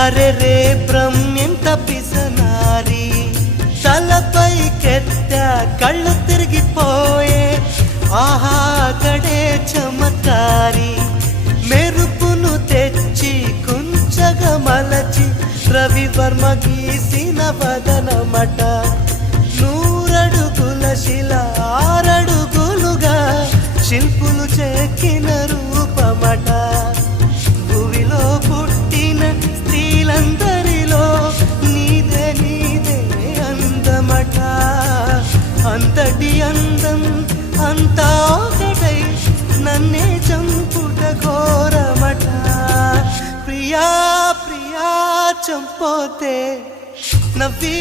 అరే రే బ్రహ్మెంత పిసనారి తలపై కెత్త కళ్ళు తిరిగిపోయే ఆహా కడే చమత్కారి మెరుపును తెచ్చి కుంచగా మలచి రవివర్మ గీసిన వదనమట నూరడుగుల శిల ఆరడుగులుగా శిల్పులు చెక్కిన రూపమట భూమిలో పుట్టిన స్త్రీలందరిలో నీదే నీదే అందమట అంతటి అందం అంతా ఒకటై నన్నే చంపుట ఘోరమట ప్రియా ప్రియా చంపోతే నవ్వీ